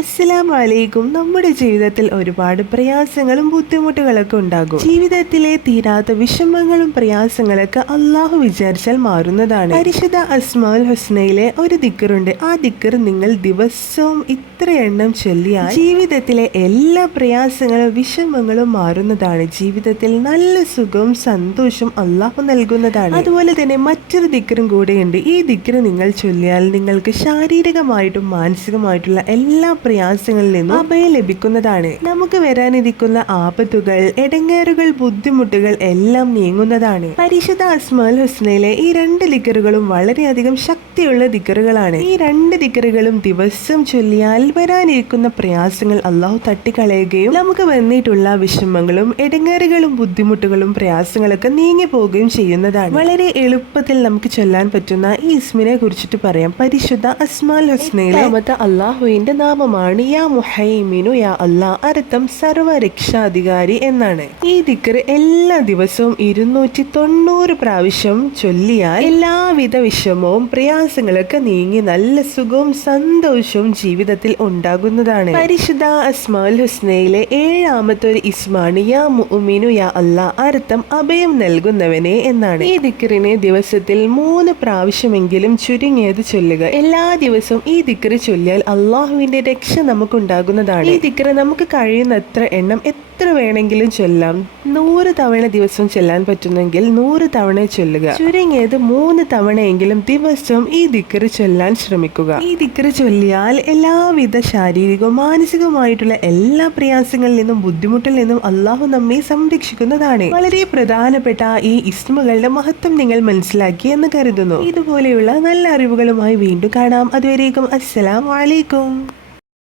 അസ്സലാമു അലൈക്കും നമ്മുടെ ജീവിതത്തിൽ ഒരുപാട് പ്രയാസങ്ങളും ബുദ്ധിമുട്ടുകളൊക്കെ ഉണ്ടാകും. ജീവിതത്തിലെ തീരാത്ത വിഷമങ്ങളും പ്രയാസങ്ങളൊക്കെ അള്ളാഹു വിചാരിച്ചാൽ മാറുന്നതാണ്. പരിശുദ്ധ അസ്മാൽ ഹുസ്നയിലെ ഒരു ദിക്കറുണ്ട്. ആ ദിക്കർ നിങ്ങൾ ദിവസവും ഇത്ര എണ്ണം ചൊല്ലിയാൽ ജീവിതത്തിലെ എല്ലാ പ്രയാസങ്ങളും വിഷമങ്ങളും മാറുന്നതാണ്. ജീവിതത്തിൽ നല്ല സുഖവും സന്തോഷവും അള്ളാഹു നൽകുന്നതാണ്. അതുപോലെ തന്നെ മറ്റൊരു ദിക്കറും കൂടെയുണ്ട്. ഈ ദിക്കർ നിങ്ങൾ ചൊല്ലിയാൽ നിങ്ങൾക്ക് ശാരീരികമായിട്ടും മാനസികമായിട്ടുള്ള എല്ലാ പ്രയാസങ്ങളിൽ നിന്നും അഭയം ലഭിക്കുന്നതാണ്. നമുക്ക് വരാനിരിക്കുന്ന ആപത്തുകൾ എടങ്ങേറുകൾ ബുദ്ധിമുട്ടുകൾ എല്ലാം നീങ്ങുന്നതാണ്. പരിശുദ്ധ അസ്മാൽ ഹുസ്നയിലെ ഈ രണ്ട് ദിക്കറുകളും വളരെയധികം ശക്തിയുള്ള ദിക്കറുകളാണ്. ഈ രണ്ട് ദിക്കറുകളും ദിവസം ചൊല്ലിയാൽ വരാനിരിക്കുന്ന പ്രയാസങ്ങൾ അള്ളാഹു തട്ടിക്കളയുകയും നമുക്ക് വന്നിട്ടുള്ള വിഷമങ്ങളും എടങ്ങേറുകളും ബുദ്ധിമുട്ടുകളും പ്രയാസങ്ങളൊക്കെ നീങ്ങി പോവുകയും ചെയ്യുന്നതാണ്. വളരെ എളുപ്പത്തിൽ നമുക്ക് ചൊല്ലാൻ പറ്റുന്ന ഈ ഇസ്മിനെ കുറിച്ചിട്ട് പറയാം. പരിശുദ്ധ അസ്മാൽ ഹുസ്നയിലെ അള്ളാഹുവിന്റെ നാമമാണ്. യാ മുഹൈമിനു യാ അല്ലാ അർത്ഥം സർവരക്ഷാധികാരി എന്നാണ്. ഈ ദിക്കർ എല്ലാ ദിവസവും ഇരുന്നൂറ്റി തൊണ്ണൂറ് പ്രാവശ്യം ചൊല്ലിയാൽ എല്ലാവിധ വിഷമവും പ്രയാസങ്ങളൊക്കെ നീങ്ങി നല്ല സുഖവും സന്തോഷവും ജീവിതത്തിൽ ഉണ്ടാകുന്നതാണ്. പരിശുദ്ധ അസ്മാൽ ഹുസ്നയിലെ ഏഴാമത്തെ ഒരു ഇസ്മാണ് യാ മുഅ്മിനു യാ അല്ലാ അർത്ഥം അഭയം നൽകുന്നവനെ എന്നാണ്. ഈ ദിക്കറിനെ ദിവസത്തിൽ മൂന്ന് പ്രാവശ്യമെങ്കിലും ചുരുങ്ങിയത് ചൊല്ലുക. എല്ലാ ദിവസവും ഈ ദിക്കറി ചൊല്ലിയാൽ അള്ളാഹുവിന്റെ രക്ഷ നമുക്കുണ്ടാകുന്നതാണ്. ഈ ദിക്ര നമുക്ക് കഴിയുന്നത്ര എണ്ണം എത്ര വേണമെങ്കിലും ചൊല്ലാം. നൂറ് തവണ ദിവസം ചൊല്ലാൻ പറ്റുന്നെങ്കിൽ നൂറ് തവണ ചൊല്ലുക. ചുരുങ്ങിയത് മൂന്ന് തവണയെങ്കിലും ദിവസവും ഈ ദിക്കറ് ചൊല്ലാൻ ശ്രമിക്കുക. ഈ ദിക്കറ് ചൊല്ലിയാൽ എല്ലാവിധ ശാരീരികവും മാനസികവുമായിട്ടുള്ള എല്ലാ പ്രയാസങ്ങളിൽ നിന്നും ബുദ്ധിമുട്ടിൽ നിന്നും അള്ളാഹു നമ്മെ സംരക്ഷിക്കുന്നതാണ്. വളരെ പ്രധാനപ്പെട്ട ഈ ഇസ്മുകളുടെ മഹത്വം നിങ്ങൾ മനസ്സിലാക്കി എന്ന് കരുതുന്നു. ഇതുപോലെയുള്ള നല്ല അറിവുകളുമായി വീണ്ടും കാണാം. അതുവരേക്കും അസ്സലാം വലൈക്കും